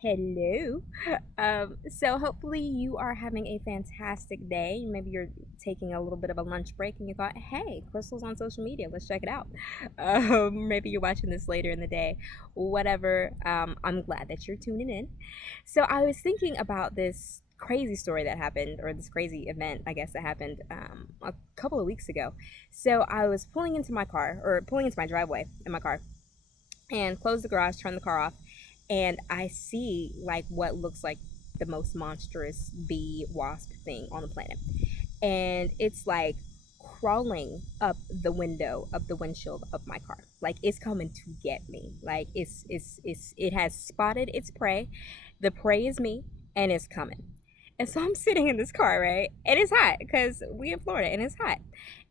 Hello. So hopefully you are having a fantastic day. Maybe you're taking a little bit of a lunch break and you thought, hey, Crystal's on social media. Let's check it out. Maybe you're watching this later in the day. Whatever. I'm glad that you're tuning in. So I was thinking about this crazy story that happened, or this crazy event, I guess, that happened a couple of weeks ago. So I was pulling into my car, or pulling into my driveway in my car, and close the garage, turn the car off, and I see like what looks like the most monstrous bee wasp thing on the planet. And it's like crawling up the window of the windshield of my car. Like it's coming to get me. Like it has spotted its prey. The prey is me and it's coming. And so I'm sitting in this car, right? And it's hot because we in Florida and it's hot.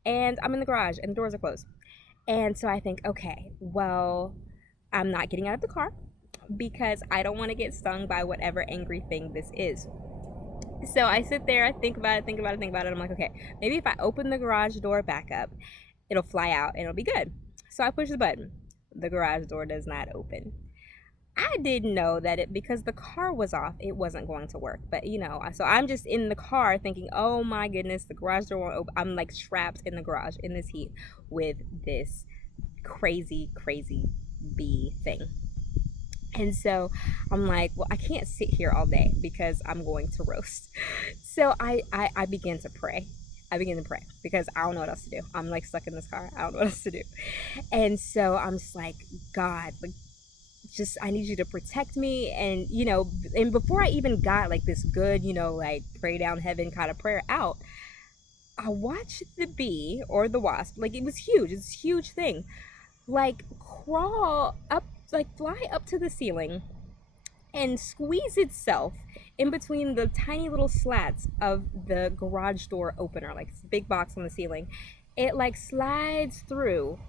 And I'm in the garage and the doors are closed. And so I think, okay, well, I'm not getting out of the car because I don't want to get stung by whatever angry thing this is. So I sit there, I think about it, think about it, think about it. I'm like, okay, maybe if I open the garage door back up, it'll fly out and it'll be good. So I push the button. The garage door does not open. I didn't know that it because the car was off, it wasn't going to work. But so I'm just in the car thinking, oh my goodness, the garage door won't open. I'm like trapped in the garage in this heat with this crazy, crazy bee thing. And so I'm like, well, I can't sit here all day because I'm going to roast. So I begin to pray. I begin to pray because I don't know what else to do. I'm like stuck in this car. I don't know what else to do. And so I'm just like, God, like, just I need you to protect me. And before I even got like this good, like pray down heaven kind of prayer out, I watched the bee or the wasp, like it was huge. It's a huge thing. Like crawl up, like fly up to the ceiling and squeeze itself in between the tiny little slats of the garage door opener, like it's a big box on the ceiling. It like slides through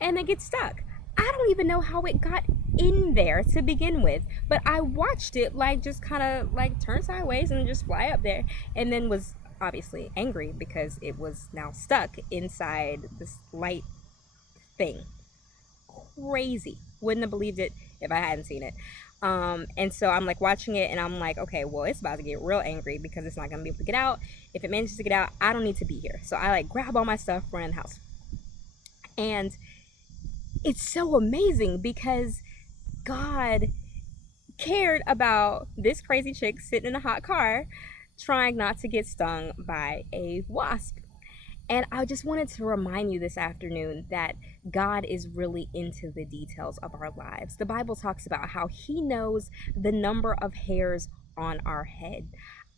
and then gets stuck. I don't even know how it got in there to begin with, but I watched it like just kind of like turn sideways and just fly up there, and then was obviously angry because it was now stuck inside this light thing. Crazy. Wouldn't have believed it if I hadn't seen it. And so I'm like watching it and I'm like, okay, well, it's about to get real angry because it's not gonna be able to get out. If it manages to get out, I don't need to be here. So I like grab all my stuff, run in the house. And it's so amazing because God cared about this crazy chick sitting in a hot car trying not to get stung by a wasp. And I just wanted to remind you this afternoon that God is really into the details of our lives. The Bible talks about how He knows the number of hairs on our head.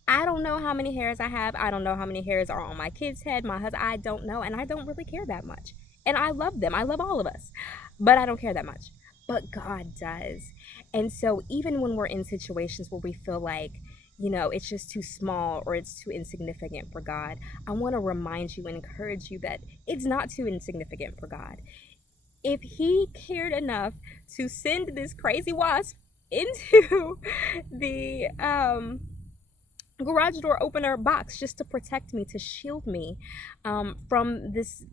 I don't know how many hairs I have. I don't know how many hairs are on my kid's head, my husband. I don't know. And I don't really care that much. And I love them. I love all of us. But I don't care that much. But God does. And so even when we're in situations where we feel like, it's just too small or it's too insignificant for God, I want to remind you and encourage you that it's not too insignificant for God. If He cared enough to send this crazy wasp into the garage door opener box just to protect me, to shield me from this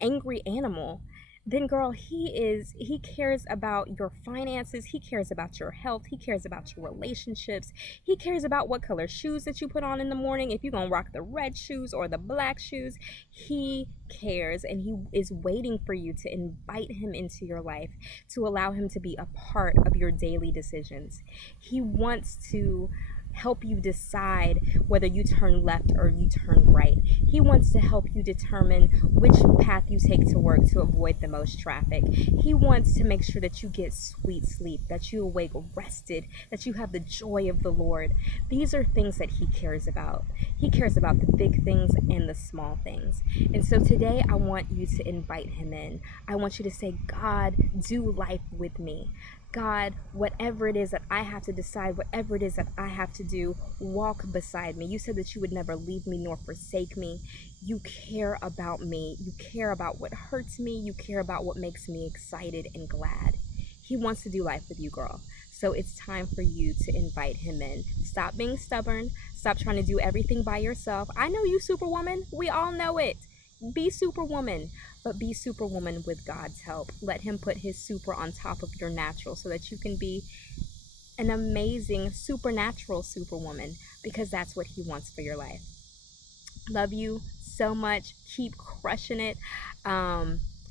angry animal, then girl, he cares about your finances, he cares about your health, he cares about your relationships, he cares about what color shoes that you put on in the morning, if you're gonna rock the red shoes or the black shoes. He cares, and he is waiting for you to invite him into your life, to allow him to be a part of your daily decisions. He wants to help you decide whether you turn left or you turn right. He wants to help you determine which path you take to work to avoid the most traffic. He wants to make sure that you get sweet sleep, that you awake rested, that you have the joy of the Lord. These are things that He cares about. He cares about the big things and the small things. And so today I want you to invite Him in. I want you to say, God, do life with me. God, whatever it is that I have to decide, whatever it is that I have to do, walk beside me. You said that you would never leave me nor forsake me. You care about me. You care about what hurts me. You care about what makes me excited and glad. He wants to do life with you, girl. So it's time for you to invite him in. Stop being stubborn. Stop trying to do everything by yourself. I know you, Superwoman. We all know it. Be Superwoman, but be Superwoman with God's help. Let him put his super on top of your natural so that you can be an amazing, supernatural superwoman, because that's what He wants for your life. Love you so much. Keep crushing it.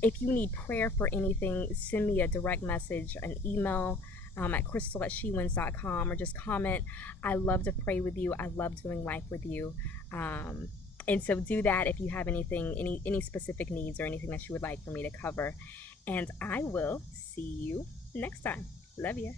If you need prayer for anything, send me a direct message, an email at crystal@shewins.com, or just comment. I love to pray with you. I love doing life with you. And so do that if you have anything, any specific needs or anything that you would like for me to cover. And I will see you next time. Love you.